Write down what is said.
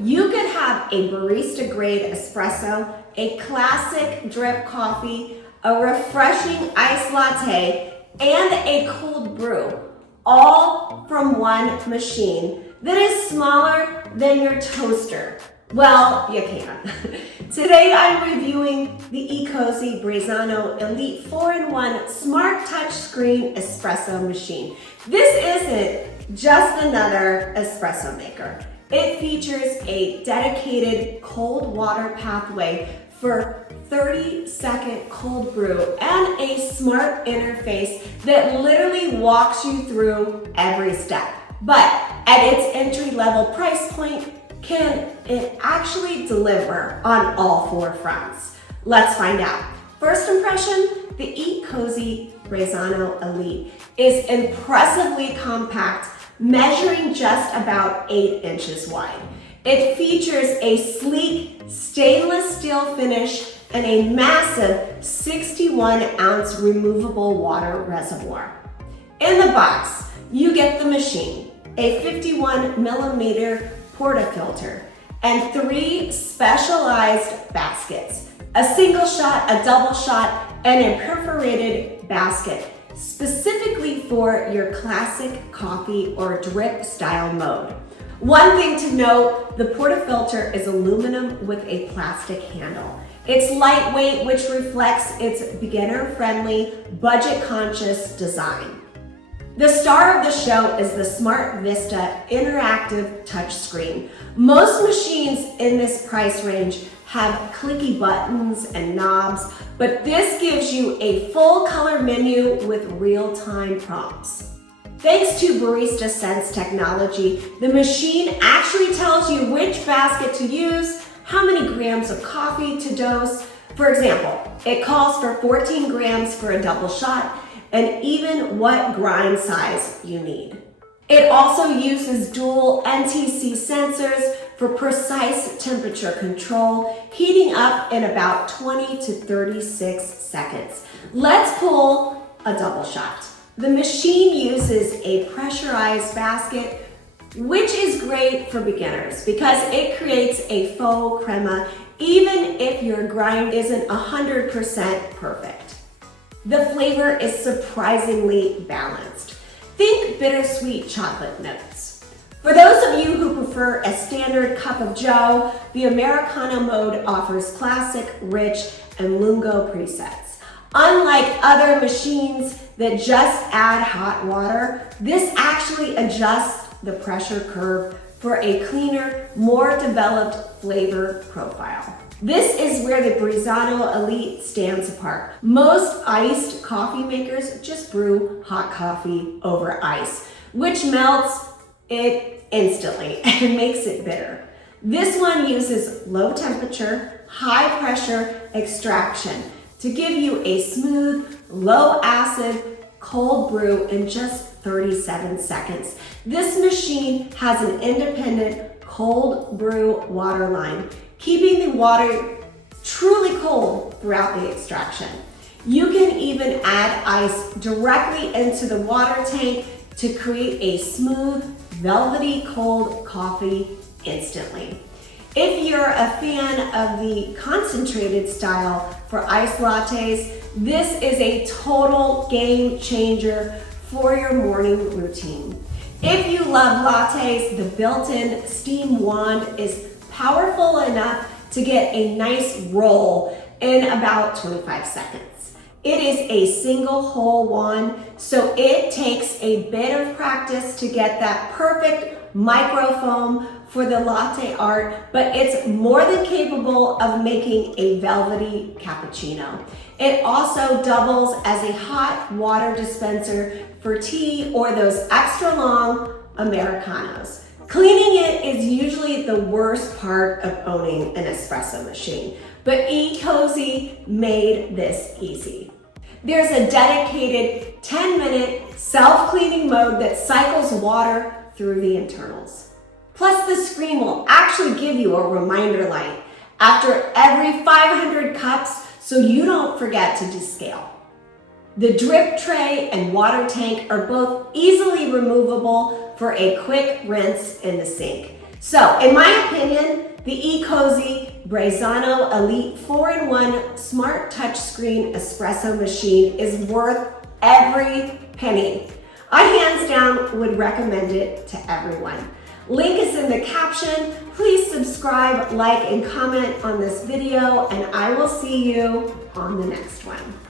you could have a barista grade espresso, a classic drip coffee, a refreshing iced latte, and a cold brew, all from one machine that is smaller than your toaster. Well, you can. Today I'm reviewing the ecozy Brezzano Elite 4-in-1 Smart Touch Screen Espresso machine. This isn't just another espresso maker. It features a dedicated cold water pathway for 30-second cold brew and a smart interface that literally walks you through every step. But at its entry-level price point, can it actually deliver on all four fronts? Let's find out. First impression, the ecozy Brezzano Elite is impressively compact, measuring just about 8 inches wide. It features a sleek stainless steel finish and a massive 61-ounce removable water reservoir. In the box, you get the machine, a 51mm portafilter, and 3 specialized baskets, a single shot, a double shot, and a perforated basket, specifically for your classic coffee or drip style mode. One thing to note, the portafilter is aluminum with a plastic handle. It's lightweight, which reflects its beginner-friendly, budget-conscious design. The star of the show is the SmartVista Interactive Touch Screen. Most machines in this price range have clicky buttons and knobs, but this gives you a full color menu with real-time prompts. Thanks to BaristaSense technology, the machine actually tells you which basket to use, how many grams of coffee to dose. For example, it calls for 14 grams for a double shot, and even what grind size you need. It also uses dual NTC sensors for precise temperature control, heating up in about 20 to 36 seconds. Let's pull a double shot. The machine uses a pressurized basket, which is great for beginners because it creates a faux crema even if your grind isn't 100% perfect. The flavor is surprisingly balanced. Think bittersweet chocolate notes. For those of you who prefer a standard cup of joe, the Americano mode offers classic, rich, and lungo presets. Unlike other machines that just add hot water, this actually adjusts the pressure curve for a cleaner, more developed flavor profile. This is where the Brezzano Elite stands apart. Most iced coffee makers just brew hot coffee over ice, which melts it instantly and makes it bitter. This one uses low temperature, high pressure extraction to give you a smooth, low acid, cold brew in just 37 seconds. This machine has an independent cold brew water line, keeping the water truly cold throughout the extraction. You can even add ice directly into the water tank to create a smooth, velvety cold coffee instantly. If you're a fan of the concentrated style for iced lattes, this is a total game changer for your morning routine. If you love lattes, the built-in steam wand is powerful enough to get a nice roll in about 25 seconds. It is a single hole wand, so it takes a bit of practice to get that perfect microfoam for the latte art, but it's more than capable of making a velvety cappuccino. It also doubles as a hot water dispenser for tea or those extra long Americanos. Cleaning it is usually the worst part of owning an espresso machine, but ecozy made this easy. There's a dedicated 10-minute self-cleaning mode that cycles water through the internals. Plus, the screen will actually give you a reminder light after every 500 cups so you don't forget to descale. The drip tray and water tank are both easily removable for a quick rinse in the sink. So, in my opinion, the ecozy Brezzano Elite 4-in-1 Smart Touch Screen Espresso machine is worth every penny. I hands down would recommend it to everyone. Link is in the caption. Please subscribe, like, and comment on this video, and I will see you on the next one.